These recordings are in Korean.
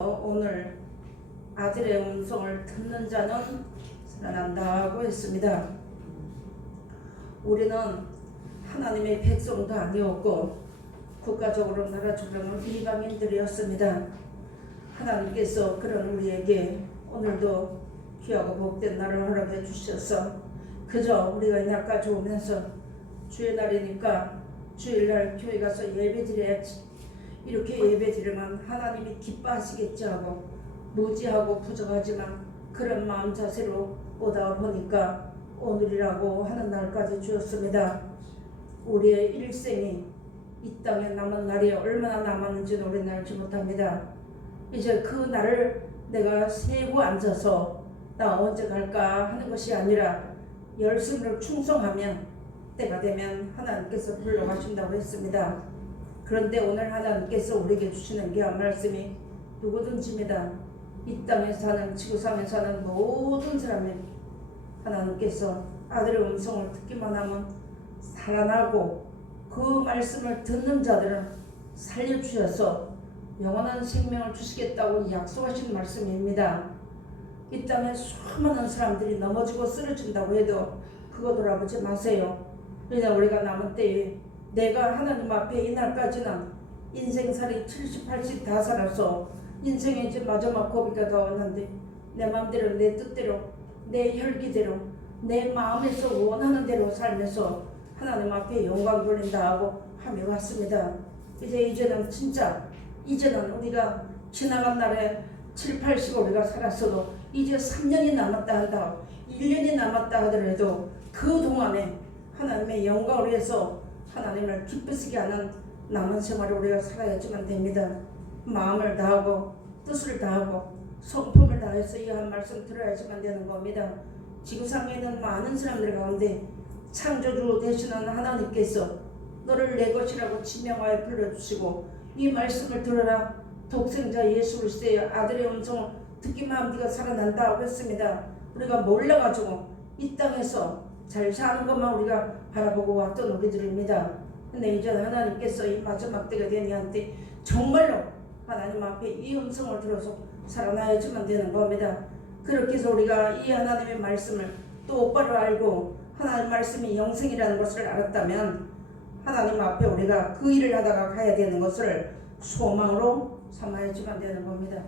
오늘 아들의 음성을 듣는 자는 살아난다고 했습니다. 우리는 하나님의 백성도 아니었고 국가적으로 나라 조정은 이방인들이었습니다. 하나님께서 그런 우리에게 오늘도 귀하고 복된 날을 허락해 주셔서 그저 우리가 이 날까지 오면서 주의 날이니까 주일날 교회 가서 예배 드려야지, 이렇게 예배 드리면 하나님이 기뻐하시겠지 하고 무지하고 부정하지만 그런 마음 자세로 오다 보니까 오늘이라고 하는 날까지 주었습니다. 우리의 일생이 이 땅에 남은 날이 얼마나 남았는지는 우리는 알지 못합니다. 이제 그 날을 내가 세고 앉아서 나 언제 갈까 하는 것이 아니라 열심을 충성하면 때가 되면 하나님께서 불러가신다고 했습니다. 그런데 오늘 하나님께서 우리에게 주시는 귀한 말씀이 누구든지입니다. 이 땅에 사는, 지구상에 사는 모든 사람이 하나님께서 아들의 음성을 듣기만 하면 살아나고 그 말씀을 듣는 자들은 살려주셔서 영원한 생명을 주시겠다고 약속하신 말씀입니다. 이 땅에 수많은 사람들이 넘어지고 쓰러진다고 해도 그거 돌아보지 마세요. 왜냐 우리가 남은 때에 내가 하나님 앞에 이날까지는 인생살이 70, 80 다 살아서 인생의 이제 마지막 고비가 다 왔는데 내 마음대로, 내 뜻대로, 내 혈기대로, 내 마음에서 원하는 대로 살면서 하나님 앞에 영광 돌린다 하고 함에 왔습니다. 이제는 진짜 이제는 우리가 지나간 날에 7, 80 우리가 살았어도 이제 3년이 남았다 한다, 1년이 남았다 하더라도 그 동안에 하나님의 영광을 위해서 하나님을 기쁘시게 하는 남은 생활을 우리가 살아야지만 됩니다. 마음을 다하고 뜻을 다하고 성품을 다해서 이 한 말씀 들어야지만 되는 겁니다. 지구상에 있는 많은 사람들 가운데 창조주 되시는 하나님께서 너를 내 것이라고 지명하여 불러주시고 이 말씀을 들어라, 독생자 예수 그리스도의 아들의 음성을 듣기만 하면 네가 살아난다고 했습니다. 우리가 몰라가지고 이 땅에서 잘 사는 것만 우리가 바라보고 왔던 우리들입니다. 근데 이제 하나님께서 이 마지막 때가 되니한테 정말로 하나님 앞에 이 음성을 들어서 살아나야지만 되는 겁니다. 그렇게 해서 우리가 이 하나님의 말씀을 똑바로 알고 하나님 말씀이 영생이라는 것을 알았다면 하나님 앞에 우리가 그 일을 하다가 가야 되는 것을 소망으로 삼아야지만 되는 겁니다.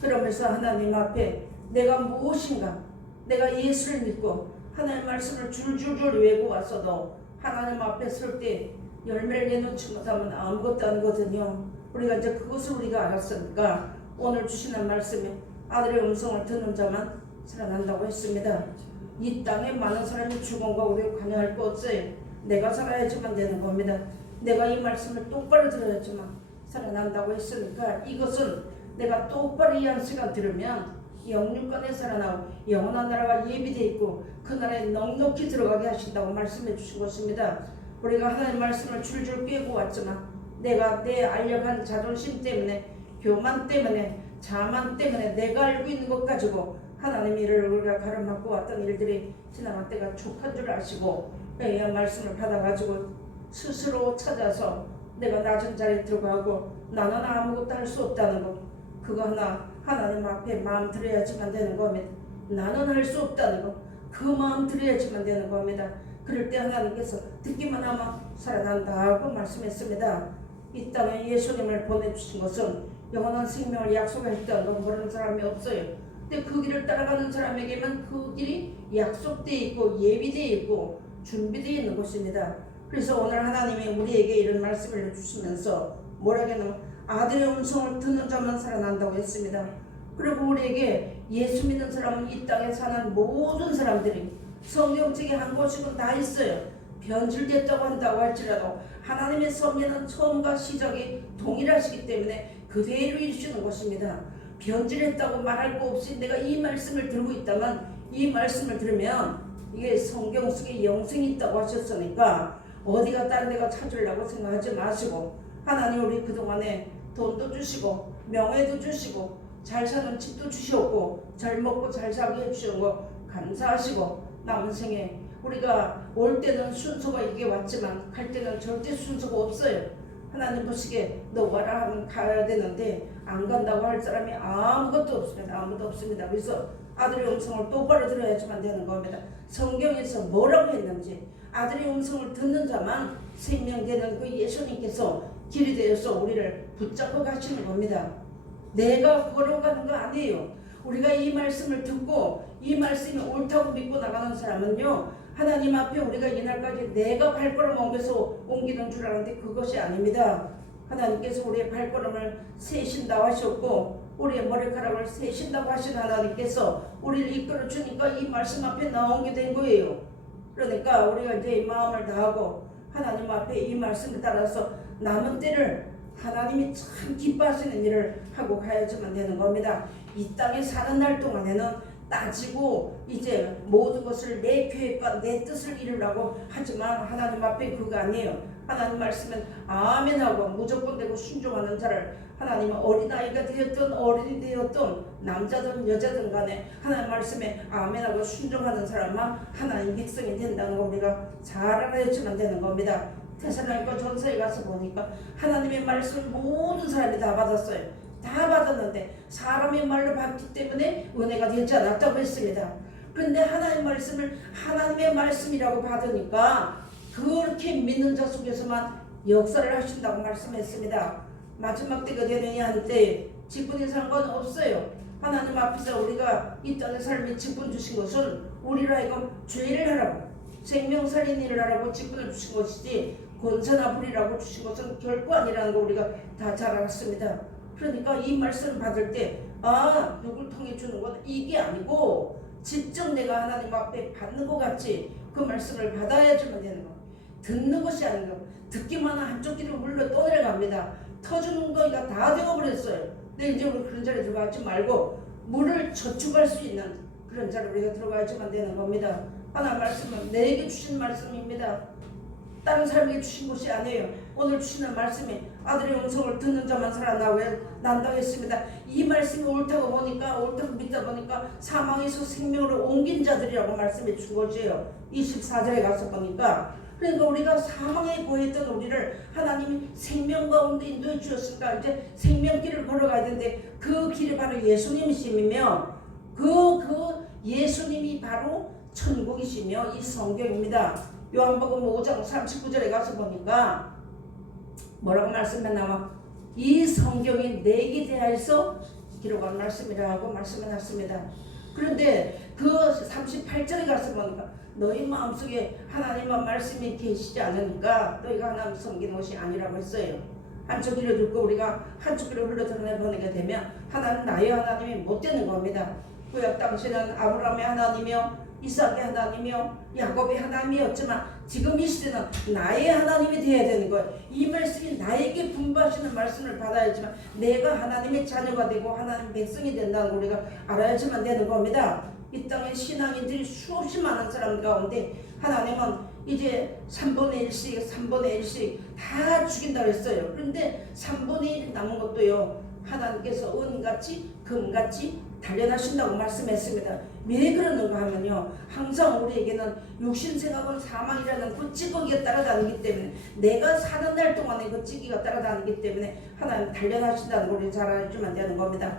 그러면서 하나님 앞에 내가 무엇인가, 내가 예수를 믿고 하나님 말씀을 줄줄줄 외고 왔어도 하나님 앞에 설 때 열매를 내놓지 못하면 아무것도 아니거든요. 우리가 이제 그것을 우리가 알았으니까 오늘 주시는 말씀에 아들의 음성을 듣는 자만 살아난다고 했습니다. 이 땅에 많은 사람이 죽은 거 우리가 관여할 거 없어요. 내가 살아야지만 되는 겁니다. 내가 이 말씀을 똑바로 들어야지만 살아난다고 했으니까 이것은 내가 똑바로 이 한 시간 들으면 영육간에 살아나고 영원한 나라가 예비되어 있고 그 나라에 넉넉히 들어가게 하신다고 말씀해 주신 것입니다. 우리가 하나님 말씀을 줄줄 꿰고 왔지만 내가 내 알력한 자존심 때문에, 교만 때문에, 자만 때문에 내가 알고 있는 것 가지고 하나님의 일을 우리가 가로막고 왔던 일들이 지나간 때가 족한 줄 아시고 이 말씀을 받아가지고 스스로 찾아서 내가 낮은 자리에 들어가고 나는 아무것도 할 수 없다는 것, 그거 하나 하나님 앞에 마음 들여야지만 되는 겁니다. 나는 할 수 없다는 것, 그 마음 들여야지만 되는 겁니다. 그럴 때 하나님께서 듣기만 하면 살아난다 하고 말씀했습니다. 이 땅에 예수님을 보내주신 것은 영원한 생명을 약속했다는 건 모르는 사람이 없어요. 근데 그 길을 따라가는 사람에게만 그 길이 약속되어 있고 예비되어 있고 준비되어 있는 것입니다. 그래서 오늘 하나님이 우리에게 이런 말씀을 주시면서 뭐라게는 아들의 음성을 듣는 자만 살아난다고 했습니다. 그리고 우리에게 예수 믿는 사람은 이 땅에 사는 모든 사람들이 성경책에 한 곳이고 다 있어요. 변질됐다고 한다고 할지라도 하나님의 섭리는 처음과 시작이 동일하시기 때문에 그대로 이루시는 것입니다. 변질했다고 말할 거 없이 내가 이 말씀을 들고 있다면 이 말씀을 들으면 이게 성경 속에 영생이 있다고 하셨으니까 어디가 다른 데가 찾으려고 생각하지 마시고 하나님 우리 그동안에 돈도 주시고 명예도 주시고 잘 사는 집도 주셨고 잘 먹고 잘 살게 해주시는 거 감사하시고 남은 생에 우리가 올 때는 순서가 이게 왔지만 갈 때는 절대 순서가 없어요. 하나님 보시기에 너 와라 하면 가야 되는데 안 간다고 할 사람이 아무것도 없습니다. 아무도 없습니다. 그래서 아들의 음성을 똑바로 들어야지만 되는 겁니다. 성경에서 뭐라고 했는지 아들의 음성을 듣는 자만 생명되는 그 예수님께서 길이 되어서 우리를 붙잡고 가시는 겁니다. 내가 걸어가는 거 아니에요. 우리가 이 말씀을 듣고 이 말씀이 옳다고 믿고 나가는 사람은요, 하나님 앞에 우리가 이날까지 내가 발걸음 옮겨서 옮기는 줄 알았는데 그것이 아닙니다. 하나님께서 우리의 발걸음을 세신다고 하셨고 우리의 머리카락을 세신다고 하신 하나님께서 우리를 이끌어 주니까 이 말씀 앞에 나오게 된 거예요. 그러니까 우리가 이제 이 마음을 다하고 하나님 앞에 이 말씀을 따라서 남은 때를 하나님이 참 기뻐하시는 일을 하고 가야지만 되는 겁니다. 이 땅에 사는 날 동안에는 따지고 이제 모든 것을 내 계획과 내 뜻을 이루라고 하지만 하나님 앞에 그거 아니에요. 하나님 말씀은 아멘하고 무조건 되고 순종하는 자를 하나님은 어린아이가 되었든 어린이 되었든 남자든 여자든 간에 하나님 말씀에 아멘하고 순종하는 사람만 하나님 백성이 된다는 거 우리가 잘 알아야지만 되는 겁니다. 테살로니가 전서에 가서 보니까 하나님의 말씀을 모든 사람이 다 받았어요. 다 받았는데 사람의 말로 받기 때문에 은혜가 되지 않았다고 했습니다. 그런데 하나님의 말씀을 하나님의 말씀이라고 받으니까 그렇게 믿는 자 속에서만 역사를 하신다고 말씀했습니다. 마지막 때가 되느니 한때 직분이 상관없어요. 하나님 앞에서 우리가 이 땅의 삶에 직분 주신 것은 우리로 하여금 죄를 하라고 생명살인 일을 하라고 직분을 주신 것이지 권세나 불이라고 주신 것은 결코 아니라는 거 우리가 다 잘 알았습니다. 그러니까 이 말씀을 받을 때 누굴 통해 주는 건 이게 아니고 직접 내가 하나님 앞에 받는 것 같이 그 말씀을 받아야지만 되는 거. 듣는 것이 아닌 거. 듣기만 한쪽 귀로 물러 떠내려갑니다. 터주는 거가 다 되어버렸어요. 근데 이제 우리 그런 자리에 들어가지 말고 물을 저축할 수 있는 그런 자리에 우리가 들어가야지만 되는 겁니다. 하나님 말씀은 내게 주신 말씀입니다. 다른 사람에게 주신 것이 아니에요. 오늘 주시는 말씀이 아들의 음성을 듣는 자만 살아난다고 했습니다. 이 말씀이 옳다고 보니까 옳다고 믿다 보니까 사망에서 생명으로 옮긴 자들이라고 말씀해 준 것이에요. 24절에 가서 보니까 그러니까 우리가 사망에 거했던 우리를 하나님이 생명 가운데 인도해 주셨으니까 이제 생명길을 걸어가야 되는데 그 길이 바로 예수님이시며 그 예수님이 바로 천국이시며 이 성경입니다. 요한복음 5장 39절에 가서 보니까 뭐라고 말씀해 나와? 이 성경이 내게 대하여서 기록한 말씀이라고 말씀을 했습니다. 그런데 그 38절에 가서 보니까 너희 마음속에 하나님의 말씀이 계시지 않으니까 너희가 하나님 섬기는 것이 아니라고 했어요. 한쪽 귀로 듣고 우리가 한쪽 귀로 흘러 드러내보내게 되면 하나님 나의 하나님이 못 되는 겁니다. 구약 당시에는 아브라함의 하나님이요 이삭의 하나님이요 야곱의 하나님이었지만 지금 이 시대는 나의 하나님이 되어야 되는 거예요. 이 말씀이 나에게 분부하시는 말씀을 받아야지만 내가 하나님의 자녀가 되고 하나님 백성이 된다는 걸 우리가 알아야지만 되는 겁니다. 이 땅에 신앙인들이 수없이 많은 사람 가운데 하나님은 이제 3분의 1씩 다 죽인다고 했어요. 그런데 3분의 1이 남은 것도요 하나님께서 은같이 금같이 단련하신다고 말씀했습니다. 왜 그러는가 하면요 항상 우리에게는 육신 생각은 사망이라는 그 찌꺼기가 따라다니기 때문에 내가 사는 날 동안에 그 찌꺼기가 따라다니기 때문에 하나님 단련하신다는 걸 잘 알아주면 되는 겁니다.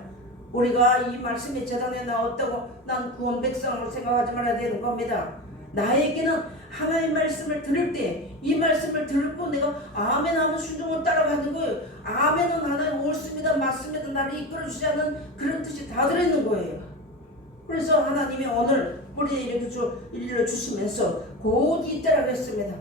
우리가 이 말씀이 재단에 나왔다고 난 구원 백성으로 생각하지 말아야 되는 겁니다. 나에게는 하나님의 말씀을 들을 때 이 말씀을 듣고 내가 아멘 하면 순종을 따라가는 거예요. 아멘은 하나님 옳습니다 맞습니다 나를 이끌어주지 않는 그런 뜻이 다 들어있는 거예요. 그래서 하나님이 오늘 우리에게 이렇게 일러주시면서 곧 이때라고 했습니다.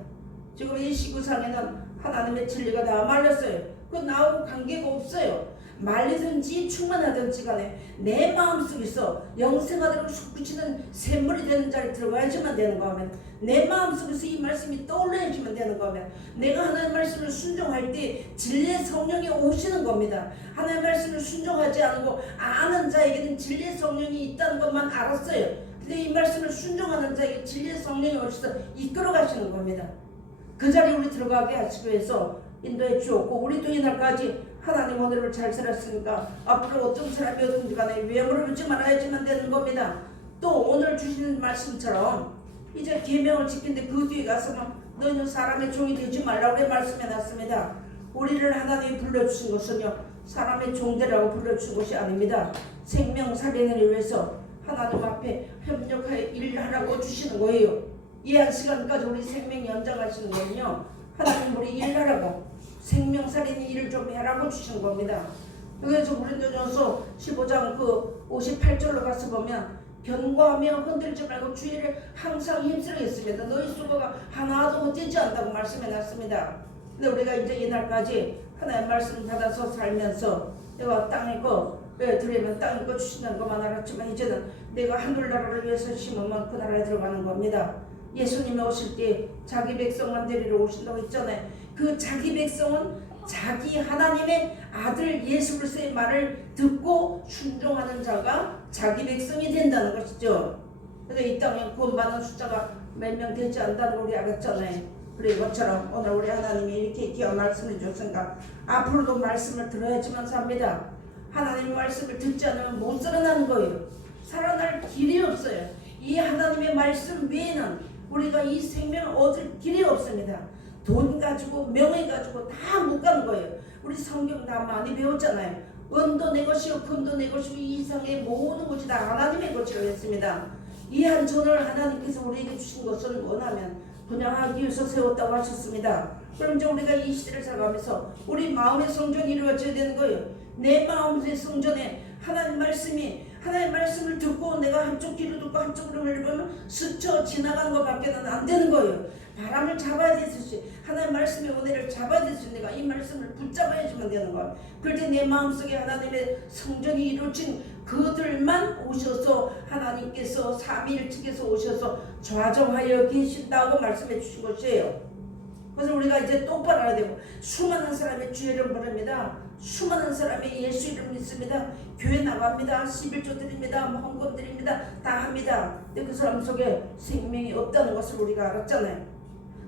지금 이 시구상에는 하나님의 진리가 다 말렸어요. 그 나하고 관계가 없어요. 말리든지 충만하든지 간에 내 마음속에서 영생하도록 솟구치는 샘물이 되는 자리에 들어가야지만 되는 거면 내 마음속에서 이 말씀이 떠올라야지만 되는 거면 내가 하나님의 말씀을 순종할 때 진리의 성령이 오시는 겁니다. 하나님의 말씀을 순종하지 않고 아는 자에게는 진리의 성령이 있다는 것만 알았어요. 근데 이 말씀을 순종하는 자에게 진리의 성령이 오셔서 이끌어 가시는 겁니다. 그 자리에 우리 들어가게 하시기 위해서 인도해 주었고 우리도 이날까지 하나님 오늘을 잘 살았으니까 앞으로 어떤 사람이 어떤지 간에 외모를 보지 말아야지만 되는 겁니다. 또 오늘 주시는 말씀처럼 이제 계명을 지키는데 그 뒤에 가서는 너희는 사람의 종이 되지 말라고 말씀해 놨습니다. 우리를 하나님이 불러주신 것은요 사람의 종되라고 불러준 것이 아닙니다. 생명 살리는 위해서 하나님 앞에 협력하여 일하라고 주시는 거예요. 이 한 시간까지 우리 생명 연장하시는 거는요, 하나님 우리 일하라고 생명 살리는 일을 좀 해라고 주시는 겁니다. 그래서 고린도전서 15장 그 58절로 가서 보면 견고하며 흔들지 말고 주의를 항상 힘쓰려 했습니다. 너희 수고가 하나도 헛되지 않다고 말씀해 놨습니다. 근데 우리가 이제 이날까지 하나님의 말씀 받아서 살면서 내가 땅에 거 들으면 땅에 거 주신다는 것만 알았지만 이제는 내가 하늘나라를 위해서 심으면 그 나라에 들어가는 겁니다. 예수님이 오실 때 자기 백성만 데리러 오신다고 했잖아요. 그 자기 백성은 자기 하나님의 아들 예수 그리스도의 말을 듣고 순종하는 자가 자기 백성이 된다는 것이죠. 그래서 이 땅에 구원받는 숫자가 몇 명 되지 않다는 걸 우리 알았잖아요. 그리고 이것처럼 오늘 우리 하나님이 이렇게 귀한 말씀을 줬으니까 앞으로도 말씀을 들어야지만 삽니다. 하나님의 말씀을 듣지 않으면 못 살아나는 거예요. 살아날 길이 없어요. 이 하나님의 말씀 외에는 우리가 이 생명을 얻을 길이 없습니다. 돈 가지고 명예 가지고 다 못 가는 거예요. 우리 성경 다 많이 배웠잖아요. 은도 내 것이요 금도 내 것이요 이 이상의 모든 것이 다 하나님의 것이라고 했습니다. 이 한 전을 하나님께서 우리에게 주신 것은 원하면 분양하기 위해서 세웠다고 하셨습니다. 그럼 이제 우리가 이 시대를 살아가면서 우리 마음의 성전이 이루어져야 되는 거예요. 내 마음의 성전에 하나님 말씀을 듣고 내가 한쪽 귀로 듣고 한쪽으로 흘리면 스쳐 지나가는 것밖에는 안 되는 거예요. 바람을 잡아야 되듯이 하나님 말씀의 은혜를 잡아야 되듯이 내가 이 말씀을 붙잡아야지만 되는 거예요. 그럴 때 내 마음속에 하나님의 성전이 이루어진 그들만 오셔서 하나님께서 삼위일체께서 오셔서 좌정하여 계신다고 말씀해 주신 것이에요. 그래서 우리가 이제 똑바로 알아야 되고 수많은 사람의 주 이름 부릅니다. 수많은 사람이 예수 이름 믿습니다. 교회 나갑니다. 11조 드립니다. 헌금 드립니다. 다 합니다. 근데 그 사람 속에 생명이 없다는 것을 우리가 알았잖아요.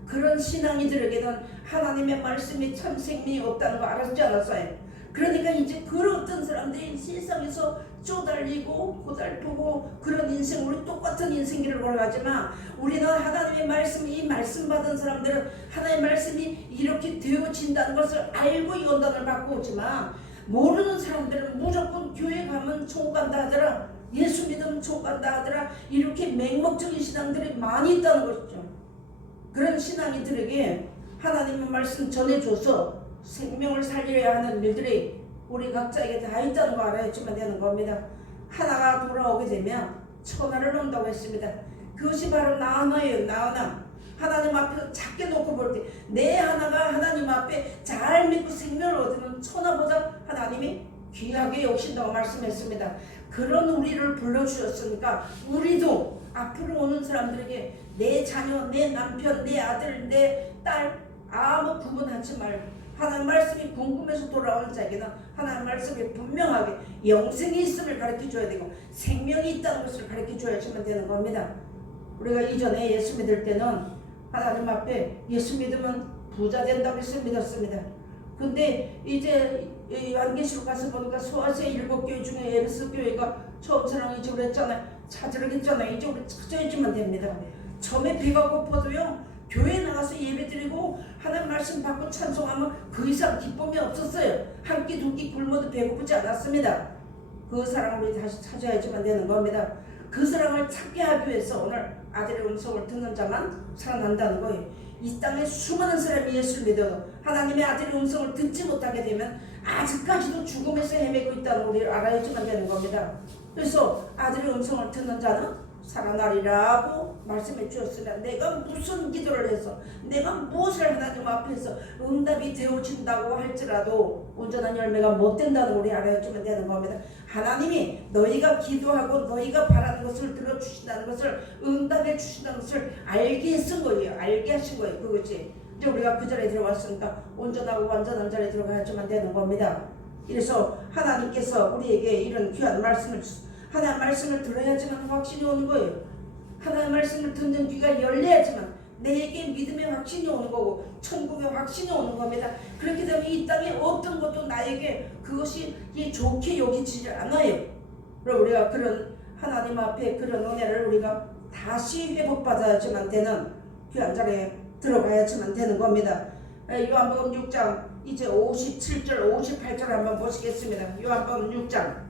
그런 신앙이들에게는 하나님의 말씀이 참 생명이 없다는 거 알았지 않았어요? 그러니까 이제 그런 어떤 사람들이 세상에서 쪼달리고 고달프고 그런 인생, 우리 똑같은 인생길을 걸어가지만 우리는 하나님의 말씀, 이 말씀 받은 사람들은 하나님의 말씀이 이렇게 되어진다는 것을 알고 이 원단을 받고 오지만 모르는 사람들은 무조건 교회 가면 총 간다 하더라, 예수 믿으면 총 간다 하더라, 이렇게 맹목적인 신앙들이 많이 있다는 것이죠. 그런 신앙인들에게 하나님의 말씀 전해줘서 생명을 살려야 하는 일들이 우리 각자에게 다 있다는 거 알아야지만 되는 겁니다. 하나가 돌아오게 되면 천하를 논다고 했습니다. 그것이 바로 나 하나예요. 나 하나. 하나님 앞에서 작게 놓고 볼 때 내 하나가 하나님 앞에 잘 믿고 생명을 얻으면 천하보다 하나님이 귀하게 여기신다고 말씀했습니다. 그런 우리를 불러주셨으니까 우리도 앞으로 오는 사람들에게 내 자녀, 내 남편, 내 아들, 내 딸 아무 구분하지 말고 하나님 말씀이 궁금해서 돌아오는 자에게는 하나님 말씀이 분명하게 영생이 있음을 가르쳐줘야 되고 생명이 있다는 것을 가르쳐줘야지만 되는 겁니다. 우리가 이전에 예수 믿을 때는 하나님 앞에 예수 믿으면 부자 된다고 해서 믿었습니다. 근데 이제 요한계시록 가서 보니까 소아시아 7교회 중에 에베소 교회가 처음 사랑이지 그랬잖아요. 찾으라고 했잖아요. 이제 우리 찾아야지만 됩니다. 처음에 배가 고파도요, 교회에 나가서 예배드리고 하나님 말씀 받고 찬송하면 그 이상 기쁨이 없었어요. 한 끼 두 끼 굶어도 배고프지 않았습니다. 그 사랑을 우리 다시 찾아야지만 되는 겁니다. 그 사랑을 찾게 하기 위해서 오늘 아들의 음성을 듣는 자만 살아난다는 거예요. 이 땅에 수많은 사람이 예수를 믿어도 하나님의 아들의 음성을 듣지 못하게 되면 아직까지도 죽음에서 헤매고 있다는 우리를 알아야지만 되는 겁니다. 그래서 아들의 음성을 듣는 자는 살아나리라고 말씀해 주었으나 내가 무슨 기도를 해서 내가 무엇을 하나님 앞에서 응답이 되어진다고 할지라도 온전한 열매가 못 된다는 우리 알아야지만 되는 겁니다. 하나님이 너희가 기도하고 너희가 바라는 것을 들어주신다는 것을 응답해 주신다는 것을 알게 했은 거예요. 알게 하신 거예요. 그것이 이제 우리가 그 자리에 들어갔으니까 온전하고 완전한 자리에 들어가야지만 되는 겁니다. 그래서 하나님께서 우리에게 이런 귀한 말씀을 하나님 말씀을 들어야지만 확신이 오는 거예요. 하나님 말씀을 듣는 귀가 열려야지만 내게 믿음의 확신이 오는 거고 천국의 확신이 오는 겁니다. 그렇게 되면 이 땅에 어떤 것도 나에게 그것이 좋게 여기지를 않아요. 그럼 우리가 그런 하나님 앞에 그런 은혜를 우리가 다시 회복받아야지만 되는 귀한 자리에 들어가야지만 되는 겁니다. 요한복음 6장 이제 57절 58절 한번 보시겠습니다. 요한복음 6장.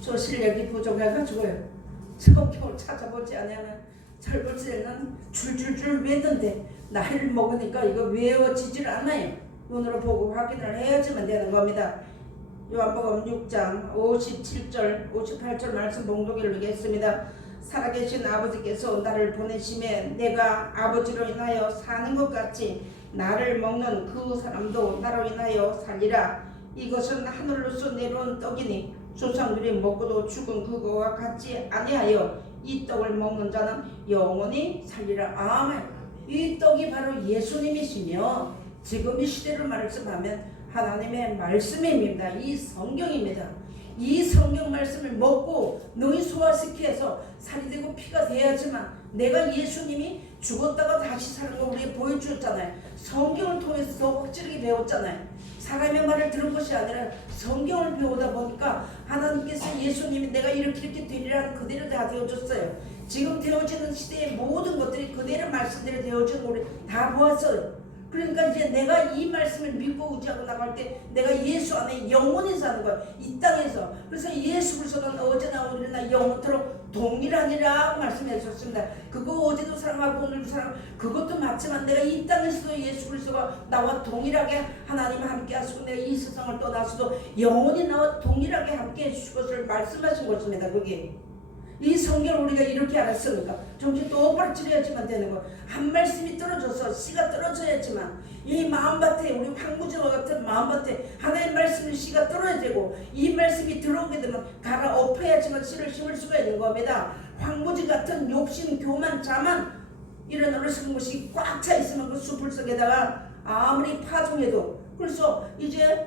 저 실력이 부족해가지고요, 성경을 찾아보지 않으면 절벌새는 줄줄줄 외던데 나이를 먹으니까 이거 외워지질 않아요. 눈으로 보고 확인을 해야지만 되는 겁니다. 요한복음 6장 57절 58절 말씀 봉독을 읽겠습니다. 살아계신 아버지께서 나를 보내심에 내가 아버지로 인하여 사는 것 같이 나를 먹는 그 사람도 나로 인하여 살리라. 이것은 하늘로서 내려온 떡이니 조상들이 먹고도 죽은 그거와 같지 아니하여 이 떡을 먹는 자는 영원히 살리라. 아멘. 이 떡이 바로 예수님이시며 지금 이 시대를 말씀하면 하나님의 말씀입니다. 이 성경입니다. 이 성경 말씀을 먹고 너희 소화시켜서 살이 되고 피가 돼야지만 내가 예수님이 죽었다가 다시 사는 거 우리에게 보여주었잖아요. 성경을 통해서 더 확실하게 배웠잖아요. 사람의 말을 들은 것이 아니라 성경을 배우다 보니까 하나님께서 예수님이 내가 이렇게 되리라 그대로 다 되어줬어요. 지금 되어지는 시대의 모든 것들이 그대로 말씀대로 되어지는 거 우리 다 보았어요. 그러니까 이제 내가 이 말씀을 믿고 의지하고 나갈 때 내가 예수 안에 영원히 사는 거야. 이 땅에서. 그래서 예수 그리스도는 어제나 오늘이나 영원토록 동일하니라 말씀해 주셨습니다. 그거 어제도 사랑하고 오늘도 사랑하고 그것도 맞지만 내가 이 땅에서도 예수 그리스도가 나와 동일하게 하나님과 함께 하시고 내가 이 세상을 떠나서도 영원히 나와 동일하게 함께 해주실 것을 말씀하신 것입니다. 그게 이 성경을 우리가 이렇게 알았으니까 정신 똑바로 차려야지만 되는 거. 한 말씀이 떨어져서 씨가 떨어져야지만 이 마음밭에 우리 황무지와 같은 마음밭에 하나의 말씀의 씨가 떨어야 되고 이 말씀이 들어오게 되면 갈아 엎어야지만 씨를 심을 수가 있는 겁니다. 황무지 같은 욕심, 교만, 자만 이런 어리석은 것이 꽉 차 있으면 그 숲을 속에다가 아무리 파종해도 그래서 이제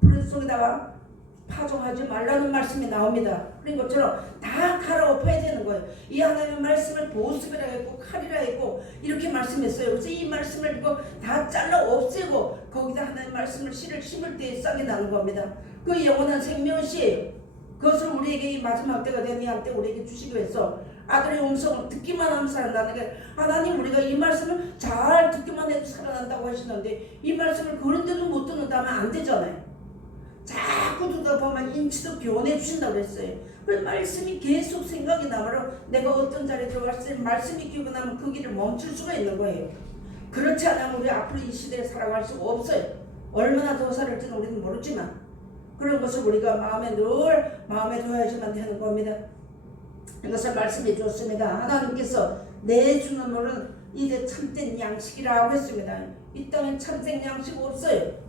불 속에다가 파종하지 말라는 말씀이 나옵니다. 그런 것처럼 다 갈아엎어야 되는 거예요. 이 하나님의 말씀을 보습이라 했고 칼이라 했고 이렇게 말씀했어요. 그래서 이 말씀을 이거 다 잘라 없애고 거기다 하나님의 말씀을 씨를 심을 때에 싹이 나는 겁니다. 그 영원한 생명씨 그것을 우리에게 이 마지막 때가 되니 한때 우리에게 주시기 위해서 아들의 음성을 듣기만 하면 살아나는 게 하나님 우리가 이 말씀을 잘 듣기만 해도 살아난다고 하시는데 이 말씀을 그런데도 못 듣는다면 안 되잖아요. 자꾸 듣다 보면 인치도 교훈해 주신다고 그랬어요. 그 말씀이 계속 생각이 나므로 내가 어떤 자리에 들어갔을 때 말씀이 끼고 나면 그 길을 멈출 수가 있는 거예요. 그렇지 않으면 우리 앞으로 이 시대에 살아갈 수가 없어요. 얼마나 더 살을지는 우리는 모르지만 그런 것을 우리가 마음에 둬야지만 되는 겁니다. 이것을 말씀해 주었습니다. 하나님께서 내주는 물은 이제 참된 양식이라고 했습니다. 이 땅엔 참된 양식 없어요.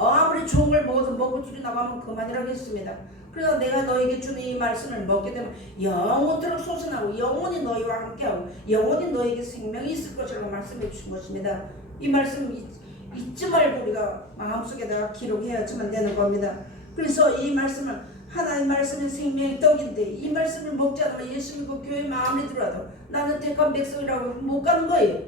아무리 좋은 걸 먹어도 먹고 줄이 나가면 그만이라고 했습니다. 그래서 내가 너에게 주는 이 말씀을 먹게 되면 영원토록 솟아나고 영원히 너희와 함께하고 영원히 너에게 생명이 있을 것이라고 말씀해 주신 것입니다. 이 말씀 잊지 말고 우리가 마음속에다가 기록해야지만 되는 겁니다. 그래서 이 말씀을 하나님 말씀은 생명의 떡인데 이 말씀을 먹지 않으면 예수 믿고 교회 마음에 들어도 나는 택한 백성이라고 못 가는 거예요.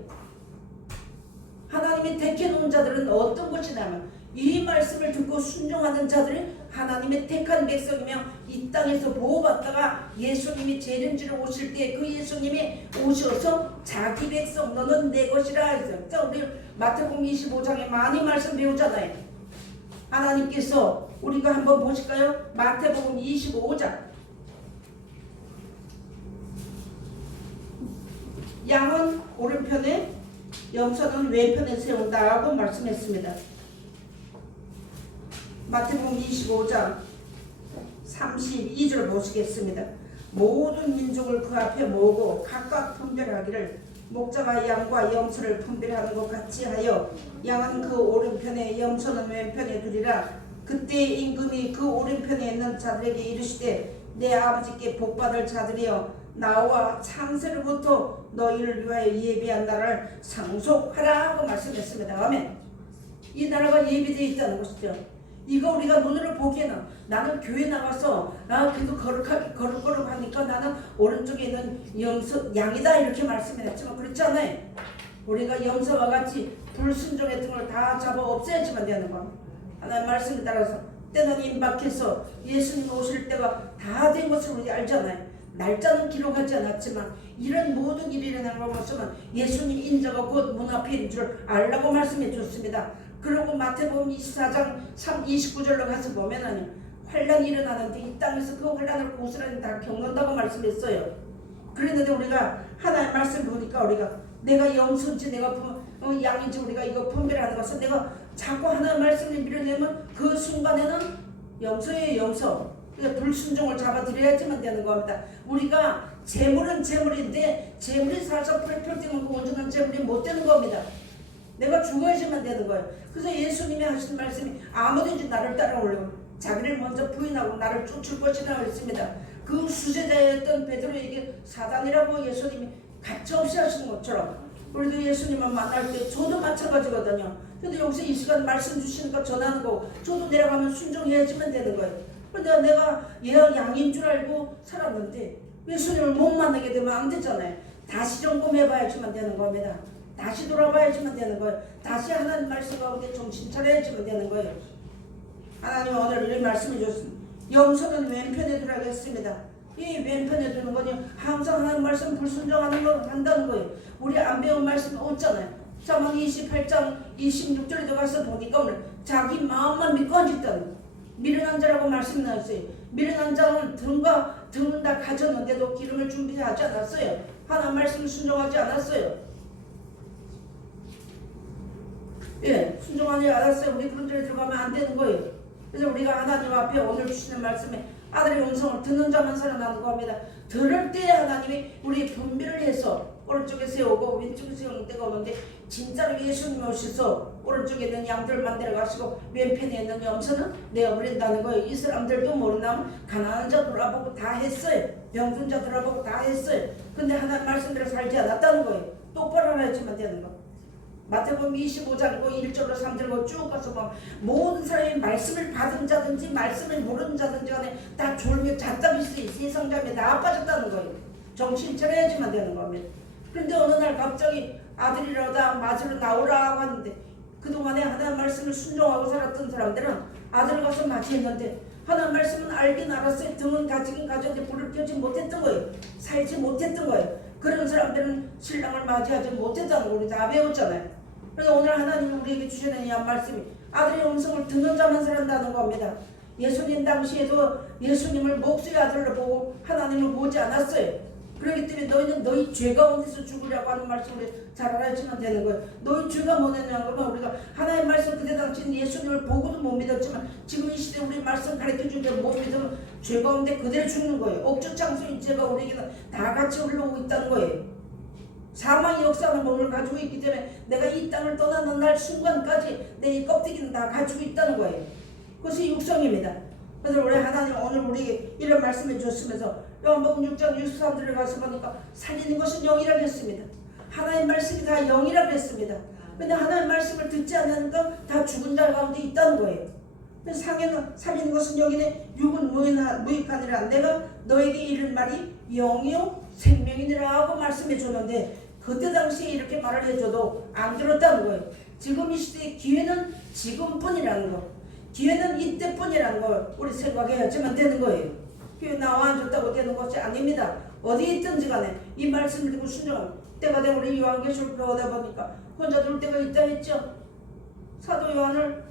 하나님이 택해놓은 자들은 어떤 것이냐면 이 말씀을 듣고 순종하는 자들이 하나님의 택한 백성이며 이 땅에서 보호받다가 예수님이 재림지로 오실 때 그 예수님이 오셔서 자기 백성 너는 내 것이라 했어요. 자, 우리 마태복음 25장에 많이 말씀 배우잖아요. 하나님께서 우리가 한번 보실까요? 마태복음 25장 양은 오른편에 염소는 왼편에 세운다고 말씀했습니다. 마태복음 25장 32절 보시겠습니다. 모든 민족을 그 앞에 모으고 각각 분별하기를 목자가 양과 염소를 분별하는 것 같이 하여 양은 그 오른편에 염소는 왼편에 두리라. 그때 임금이 그 오른편에 있는 자들에게 이르시되 내 아버지께 복받을 자들이여 나와 창세로부터 너희를 위하여 예비한 나라를 상속하라 하고 말씀했습니다. 아멘. 이 나라가 예비되어 있다는 것이죠. 이거 우리가 눈으로 보기에는 나는 교회 나가서 그래도 거룩 하니까 나는 오른쪽에 있는 양이다 이렇게 말씀했지만 그렇지 않아요. 우리가 염소와 같이 불순종했던 걸 다 잡아 없애야지만 되는 거. 하나님 말씀에 따라서 때는 임박해서 예수님 오실 때가 다 된 것을 우리 알잖아요. 날짜는 기록하지 않았지만 이런 모든 일이 일어나는 것은 예수님 인자가 곧 문 앞에 있는 줄 알라고 말씀해 줬습니다. 그리고 마태복음 24장 29절로 가서 보면은 환란이 일어나는데 이 땅에서 그 환란을 고스란히 다 겪는다고 말씀했어요. 그랬는데 우리가 하나의 말씀 보니까 우리가 내가 염소인지 내가 양인지 우리가 이거 분별하는 것은 내가 자꾸 하나의 말씀을 밀어내면 그 순간에는 염소예요, 염소. 그러니까 불순종을 잡아들여야지만 되는 겁니다. 우리가 재물은 재물인데 재물이 살짝 펄펄 뛰는 그 온전한 재물이 못 되는 겁니다. 내가 죽어야지만 되는 거예요. 그래서 예수님이 하신 말씀이 아무든지 나를 따라오려고 자기를 먼저 부인하고 나를 쫓을 것이라고 했습니다. 그 수제자였던 베드로에게 사단이라고 예수님이 가차없이 하시는 것처럼 우리도 예수님을 만날 때 저도 마찬가지거든요. 근데 여기서 이 시간 말씀 주시니까 전하는 거 저도 내려가면 순종해야지만 되는 거예요. 그런데 내가 얘가 양인 줄 알고 살았는데 예수님을 못 만나게 되면 안 되잖아요. 다시 점검해봐야지만 되는 겁니다. 다시 돌아봐야지만 되는 거예요. 다시 하나님 말씀 가운데 정신 차려야지만 되는 거예요. 하나님 오늘 이런 말씀해 줬습니다. 염소는 왼편에 두라고 했습니다. 이 왼편에 두는 거니 항상 하나님 말씀 불순종하는 걸 한다는 거예요. 우리 안 배운 말씀 없잖아요. 잠언 28장 26절에 들어가서 보니까 오늘 자기 마음만 믿고 앉았다는 미련한 자라고 말씀이 나왔어요. 미련한 자는 등은 다 가졌는데도 기름을 준비하지 않았어요. 하나님 말씀을 순종하지 않았어요. 예, 순종하지 않았어요. 우리 그런 데에 들어가면 안 되는 거예요. 그래서 우리가 하나님 앞에 오늘 주시는 말씀에 아들의 음성을 듣는 자만 살아나는 겁니다. 들을 때 하나님이 우리 분별을 해서 오른쪽에 세우고 왼쪽에 세우는 때가 오는데 진짜로 예수님 오셔서 오른쪽에 있는 양들만 데려가시고 왼편에 있는 염소는 내어버린다는 거예요. 이 사람들도 모르나 가난한 자 돌아보고 다 했어요. 병든 자 돌아보고 다 했어요. 근데 하나님 말씀대로 살지 않았다는 거예요. 똑바로 알아야지만 되는 거. 마태복음 25장 1절로 3절로 쭉 가서 보면 모든 사람이 말씀을 받은 자든지 말씀을 모르는 자든지 간에 다 졸며 잤다 비슷해 세상 잠에 다 빠졌다는 거예요. 정신 차려야지만 되는 겁니다. 그런데 어느 날 갑자기 아들이라다 맞으러 나오라고 하는데 그동안에 하나님 말씀을 순종하고 살았던 사람들은 아들을 가서 맞이했는데 하나님 말씀은 알긴 알았어요. 등은 가지긴 가졌는데 불을 켜지 못했던 거예요. 살지 못했던 거예요. 그런 사람들은 신랑을 맞이하지 못했다는 거 우리 다 배웠잖아요. 그래서 오늘 하나님 우리에게 주시는 이 말씀이 아들의 음성을 듣는 자만 살아난다는 겁니다. 예수님 당시에도 예수님을 목수의 아들로 보고 하나님을 보지 않았어요. 그렇기 때문에 너희는 너희 죄 가운데서 죽으려고 하는 말씀을 잘 알아야지만 되는 거예요. 너희 죄가 뭐냐는 거면 우리가 하나님 말씀 그때 당시는 예수님을 보고도 못 믿었지만 지금 이 시대 우리 말씀 가르쳐줄 때 못 믿으면 죄 가운데 그대로 죽는 거예요. 억주창수인 죄가 우리에게는 다 같이 올라오고 있다는 거예요. 사망의 역사는 몸을 가지고 있기 때문에 내가 이 땅을 떠나는 날 순간까지 내 이 껍데기는 다 가지고 있다는 거예요. 그것이 육성입니다. 그래서 우리 하나님 오늘 우리에게 이런 말씀해 주셨으면서 요한복음 6장 63절에 가서 보니까 살리는 것은 영이라고 했습니다. 하나님 말씀이 다 영이라고 했습니다. 근데 하나님 말씀을 듣지 않는 건 다 죽은 자 가운데 있다는 거예요. 그래서 상에는 살리는 것은 영이네 육은 무익하니라 내가 너에게 이른 말이 영이요 생명이니라 하고 말씀해 줬는데 그때 당시에 이렇게 말을 해줘도 안 들었다는 거예요. 지금 이 시대의 기회는 지금뿐이라는 거, 기회는 이때뿐이라는 걸 우리 생각해야지만 되는 거예요. 기회 나와 앉았다고 되는 것이 아닙니다. 어디 있든지 간에 이 말씀을 듣고 순종하면 때가 되면 우리 요한계시록 배우다 보니까 혼자 둘 때가 있다 했죠. 사도 요한을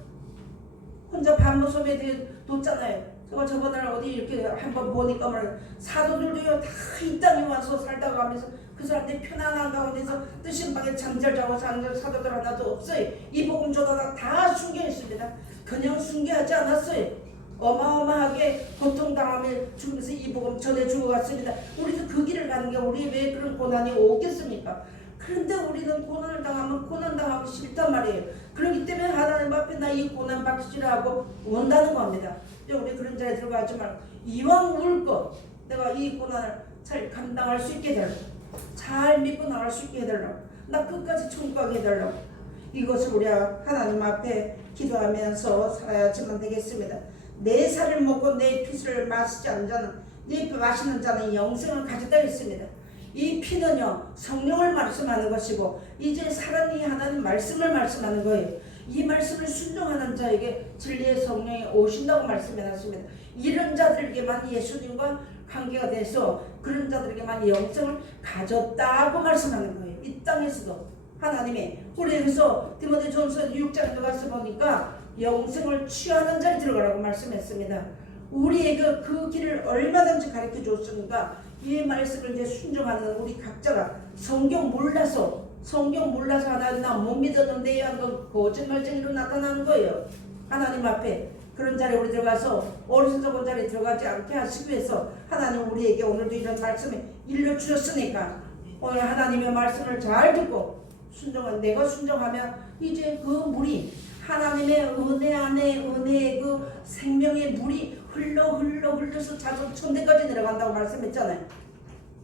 혼자 반모섬에 뒀잖아요. 제가 저번에 어디 이렇게 한번 보니까 말이야 사도들도요 다 이 땅에 와서 살다가 가면서 그 사람들이 편안한 가운데서 뜨신 방에 잠잘 자고 사는 사도들 하나도 없어요. 이 복음 전하다가 다 순교했습니다. 그냥 순교하지 않았어요. 어마어마하게 고통당하며 죽으면서 이 복음 전해 주고 갔습니다. 우리도 그 길을 가는 게 우리 왜 그런 고난이 오겠습니까? 그런데 우리는 고난을 당하면 고난당하기 싫단 말이에요. 그렇기 때문에 하나님 앞에 나 이 고난 받기라고 원다는 겁니다. 우리 그런 자리에 들어가지 말고 이왕 울 것 내가 이 고난을 잘 감당할 수 있게 해달라고 잘 믿고 나갈 수 있게 해달라고 나 끝까지 천국 가게 해달라고 이것을 우리 하나님 앞에 기도하면서 살아야지만 되겠습니다. 내 살을 먹고 내 피를 마시지 않는 자는 내 마시는 자는 영생을 가졌다 했습니다. 이 피는요 성령을 말씀하는 것이고 이제 사랑이 하나님 말씀을 말씀하는 거예요. 이 말씀을 순종하는 자에게 진리의 성령이 오신다고 말씀해놨습니다. 이런 자들에게만 예수님과 관계가 돼서 그런 자들에게만 영생을 가졌다고 말씀하는 거예요. 이 땅에서도 하나님이. 우리 여기서 디모데전서 6장에 들어가서 보니까 영생을 취하는 자리 들어가라고 말씀했습니다. 우리에게 그 길을 얼마든지 가르쳐 줬으니까 이 말씀을 이제 순종하는 우리 각자가 성경 몰라서 하나님 나 못 믿었는데 하는 건 거짓말쟁이로 나타나는 거예요. 하나님 앞에 그런 자리에 우리 들어가서 어리석은 자리에 들어가지 않게 하시기 위해서 하나님 우리에게 오늘도 이런 말씀을 일러주셨으니까 오늘 하나님의 말씀을 잘 듣고 내가 순종하면 이제 그 물이 하나님의 은혜 안에 은혜의 그 생명의 물이 흘러서 자손 천대까지 내려간다고 말씀했잖아요.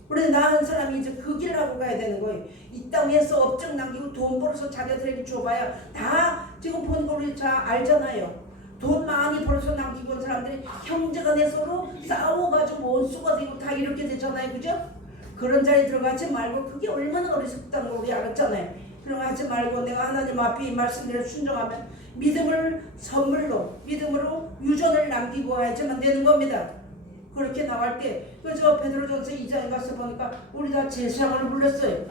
우리 나 한 사람이 이제 그 길을 하고 가야 되는 거예요. 이 땅에서 업적 남기고 돈 벌어서 자기들에게 줘봐야 다 지금 보는 거 우리 잘 알잖아요. 돈 많이 벌어서 남기고 온 사람들이 형제간에 서로 싸워가지고 원수가 되고 다 이렇게 되잖아요. 그죠? 그런 자리에 들어가지 말고 그게 얼마나 어리석다는 걸 우리 알았잖아요. 그런 거 하지 말고 내가 하나님 앞에 이 말씀대로 순종하면 믿음을 선물로 믿음으로 유전을 남기고 가야지만 되는 겁니다. 그렇게 나갈 때 그저 베드로전서 2장에 가서 보니까 우리 다 제사장을 불렀어요.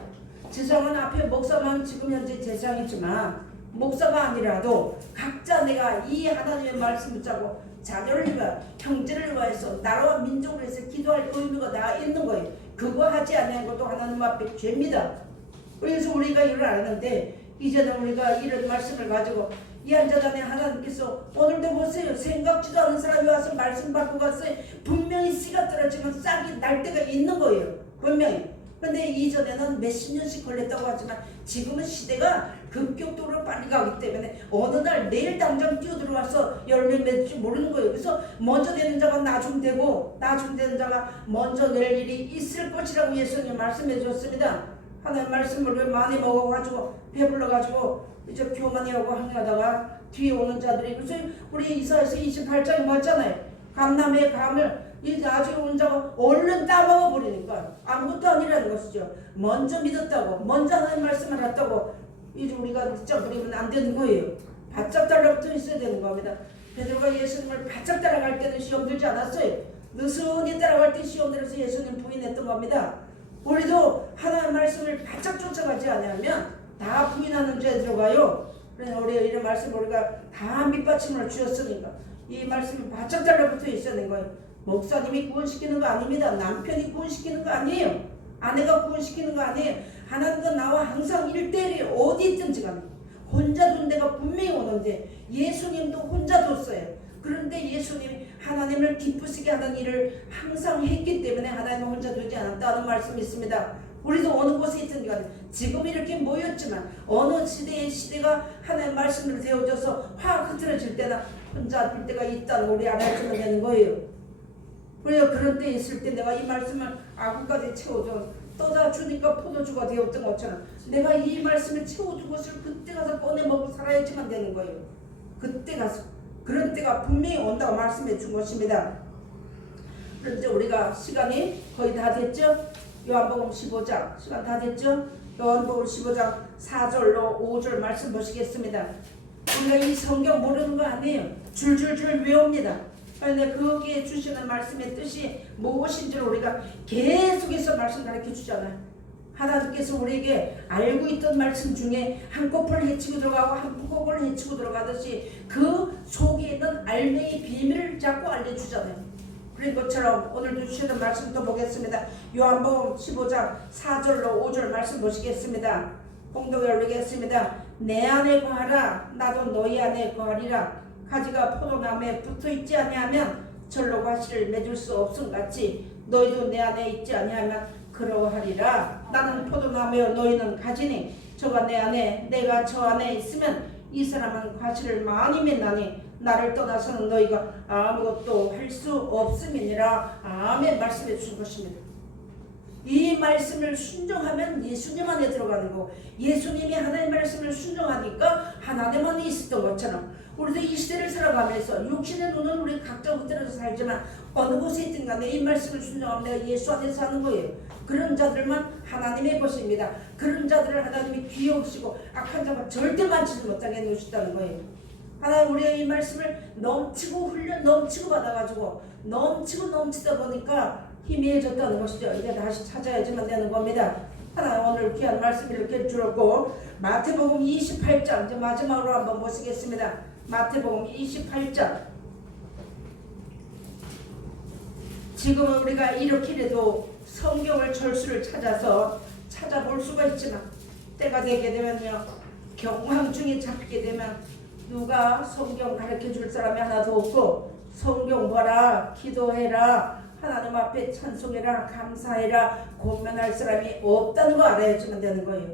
제사장은 앞에 목사만 지금 현재 제사장이지만 목사가 아니라도 각자 내가 이 하나님의 말씀 붙잡고 자녀를 위하여 형제를 위하여서 나라와 민족을 위해서 기도할 의무가 다 있는 거예요. 그거 하지 않는 것도 하나님 앞에 죄입니다. 그래서 우리가 이걸 알았는데 이제는 우리가 이런 말씀을 가지고 이 한자단에 하나님께서 오늘도 보세요. 생각지도 않은 사람이 와서 말씀 받고 갔어요. 분명히 씨가 떨어지면 싹이 날 때가 있는 거예요. 분명히. 그런데 이전에는 몇십 년씩 걸렸다고 하지만 지금은 시대가 급격도로 빨리 가기 때문에 어느 날 내일 당장 뛰어들어와서 열매 맺을지 모르는 거예요. 그래서 먼저 되는 자가 나중 되고 나중 되는 자가 먼저 낼 일이 있을 것이라고 예수님 말씀해 주셨습니다. 하나님 말씀을 왜 많이 먹어가지고 배불러가지고 이제 교만이라고 항의하다가 뒤에 오는 자들이 그래서 우리 이사야서 28장에 맞잖아요. 감남의 감을 이 나중에 온 자가 얼른 따먹어 버리니까 아무것도 아니라는 것이죠. 먼저 믿었다고 먼저 하나님 말씀을 했다고 이제 우리가 늦자 버리면 안 되는 거예요. 바짝 달라붙어 있어야 되는 겁니다. 베드로가 예수님을 바짝 따라갈 때는 시험 들지 않았어요. 느슨히 따라갈 때 시험 들어서 예수님 부인했던 겁니다. 우리도 하나님 말씀을 바짝 쫓아가지 않으면 다 부인하는 죄에 들어가요. 그래서 우리가 이런 말씀을 우리가 다 밑받침을 주셨으니까 이 말씀이 바짝 달라붙어 있어야 되는 거예요. 목사님이 구원시키는 거 아닙니다. 남편이 구원시키는 거 아니에요. 아내가 구원시키는 거 아니에요. 하나님과 나와 항상 1대1이 어디 있든지 간에 혼자 둔 데가 분명히 오는데 예수님도 혼자 뒀어요. 그런데 예수님이 하나님을 기쁘시게 하는 일을 항상 했기 때문에 하나님은 혼자 두지 않았다는 말씀이 있습니다. 우리도 어느 곳에 있든지 간에 지금 이렇게 모였지만 어느 시대가 하나님의 말씀으로 되어져서 확 흐트러질 때나 혼자 둘 때가 있다는 우리 알아주면 되는 거예요. 그래서 그런 때 있을 때 내가 이 말씀을 아구까지 채워줘 떠다 주니까 포도주가 되었던 것처럼 내가 이 말씀을 채워준 것을 그때 가서 꺼내 먹고 살아야지만 되는 거예요. 그때 가서 그런 때가 분명히 온다고 말씀해 준 것입니다. 그런데 우리가 시간이 거의 다 됐죠? 요한복음 15장 시간 다 됐죠? 요한복음 15장 4절로 5절 말씀 보시겠습니다. 우리가 이 성경 모르는 거 아니에요. 줄줄줄 외웁니다. 그런데 거기에 주시는 말씀의 뜻이 무엇인지를 우리가 계속해서 말씀 가르쳐 주잖아요. 하나님께서 우리에게 알고 있던 말씀 중에 한 코풀을 헤치고 들어가고 한 코풀을 헤치고 들어가듯이 그 속에 있는 알맹이 비밀을 자꾸 알려주잖아요. 그런 것처럼 오늘도 주시는 말씀도 보겠습니다. 요한복음 15장 4절로 5절 말씀 보시겠습니다. 공독에 올리겠습니다. 내 안에 거하라 나도 너희 안에 거하리라. 가지가 포도나무에 붙어있지 아니하면 절로 과실을 맺을 수 없음같이 너희도 내 안에 있지 아니하면 그러하리라. 나는 포도나무여 너희는 가지니 저가 내 안에 내가 저 안에 있으면 이 사람은 과실을 많이 맺나니 나를 떠나서는 너희가 아무것도 할 수 없음이니라. 아멘. 말씀해 주신 것입니다. 이 말씀을 순종하면 예수님 안에 들어가는 거. 예수님이 하나님의 말씀을 순종하니까 하나님 안에 있었던 것처럼 우리도 이 시대를 살아가면서 육신의 눈은 우리 각자 그대로 땅에서 살지만 어느 곳에 있든 간에 이 말씀을 순종하면 내가 예수 안에서 사는 거예요. 그런 자들만 하나님의 것입니다. 그런 자들을 하나님이 귀여우시고 악한 자가 절대 만지지 못하게 해놓으셨다는 거예요. 하나님 우리가 이 말씀을 넘치고 훈련 넘치고 받아가지고 넘치다 보니까 희미해졌다는 것이죠. 이제 다시 찾아야지만 되는 겁니다. 하나님 오늘 귀한 말씀 이렇게 주었고 마태복음 28장 이제 마지막으로 한번 보시겠습니다. 마태복음 28장. 지금은 우리가 이렇게라도 성경을 절수를 찾아서 찾아볼 수가 있지만 때가 되게 되면요 경황 중에 잡히게 되면 누가 성경 가르쳐 줄 사람이 하나도 없고 성경 보라 기도해라 하나님 앞에 찬송해라 감사해라 고면할 사람이 없다는 거 알아야지만 되는 거예요.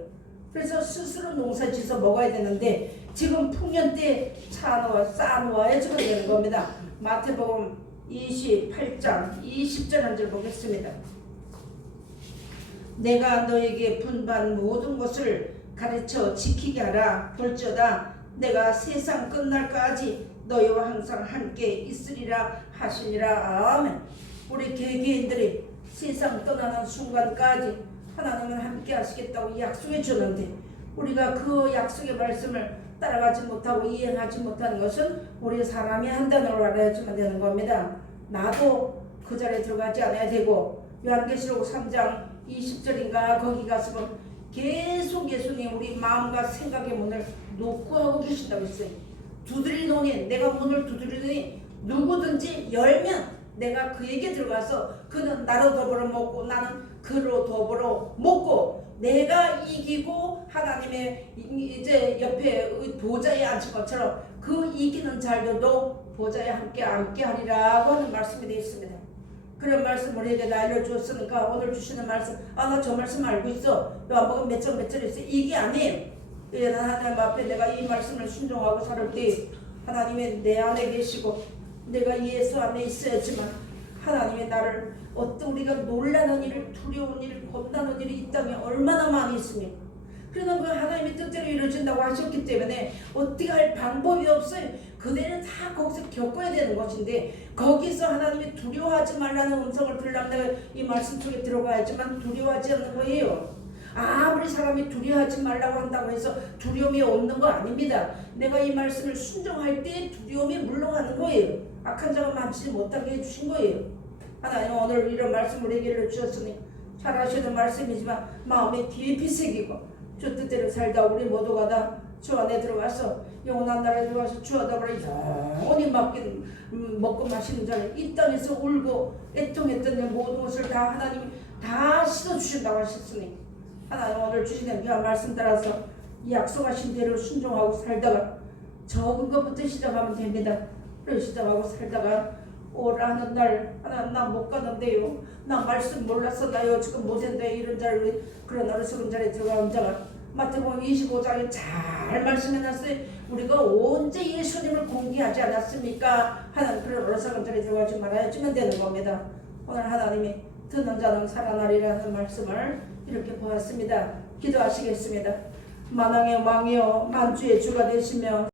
그래서 스스로 농사지어서 먹어야 되는데 지금 풍년 때 쌓아놓아야지만 되는 겁니다. 마태복음 28장 20절 한 절 보겠습니다. 내가 너에게 분반 모든 것을 가르쳐 지키게 하라. 볼지어다 내가 세상 끝날까지 너희와 항상 함께 있으리라 하시니라. 아멘. 우리 개개인들이 세상 떠나는 순간까지 하나님은 함께 하시겠다고 약속해 주는데 우리가 그 약속의 말씀을 따라가지 못하고 이행하지 못하는 것은 우리 사람이 한다는 걸 알아야지만 되는 겁니다. 나도 그 자리에 들어가지 않아야 되고 요한계시록 3장 20절인가 거기 가서 보면 계속 예수님 우리 마음과 생각의 문을 놓고 하고 계신다고 했어요. 두드리노니 내가 문을 두드리더니 누구든지 열면 내가 그에게 들어가서 그는 나로 더불어 먹고 나는 그로 더불어 먹고 내가 이기고 하나님의 이제 옆에 보좌에 앉은 것처럼 그 이기는 자들도 보좌에 함께 하리라고 하는 말씀이 되어 있습니다. 그런 말씀 우리에게 알려주었으니까 오늘 주시는 말씀 나 저 말씀 알고 있어 요한복음 몇 절 있어 이게 아니에요. 하나님 앞에 내가 이 말씀을 순종하고 살을 때 하나님이 내 안에 계시고 내가 예수 안에 있어야지만 하나님이 나를 어떤 우리가 놀라는 일, 두려운 일, 겁나는 일이 이 땅에 얼마나 많이 있습니까? 그러나 그 하나님의 뜻대로 이루어진다고 하셨기 때문에 어떻게 할 방법이 없어요. 그대는 다 거기서 겪어야 되는 것인데 거기서 하나님이 두려워하지 말라는 음성을 들으려면 내가 이 말씀 속에 들어가야지만 두려워하지 않는 거예요. 아무리 사람이 두려워하지 말라고 한다고 해서 두려움이 없는 거 아닙니다. 내가 이 말씀을 순종할 때 두려움이 물러가는 거예요. 악한 자가 만지지 못하게 해주신 거예요. 하나님 오늘 이런 말씀을 우리에게 주셨으니 잘 아시는 말씀이지만 마음에 깊이 새기고 주 뜻대로 살다 우리 모두가 다 주 안에 들어가서 영원한 나라에 들어가서 주 아담으로 영원히 먹고 마시는 자를 이 땅에서 울고 애통했던 모든 것을 다 하나님이 다 씻어주신다고 하셨으니 하나님 오늘 주시는 귀한 말씀 따라서 약속하신 대로 순종하고 살다가 적은 것부터 시작하면 됩니다. 그걸 시작하고 살다가 오라는 날 하나님 나 못 가는데요. 나 말씀 몰라서 나요 지금 못했는데 이런 자를 그런 어리석은 자리에 들어가는 자가 마태복음 25장에 잘 말씀해놨어요. 우리가 언제 예수님을 공개하지 않았습니까? 하는 그런 어리석은 자리에 들어가지 말아야지만 되는 겁니다. 오늘 하나님이 듣는 자는 살아나리라는 말씀을 이렇게 보았습니다. 기도하시겠습니다. 만왕의 왕이여 만주의 주가 되시며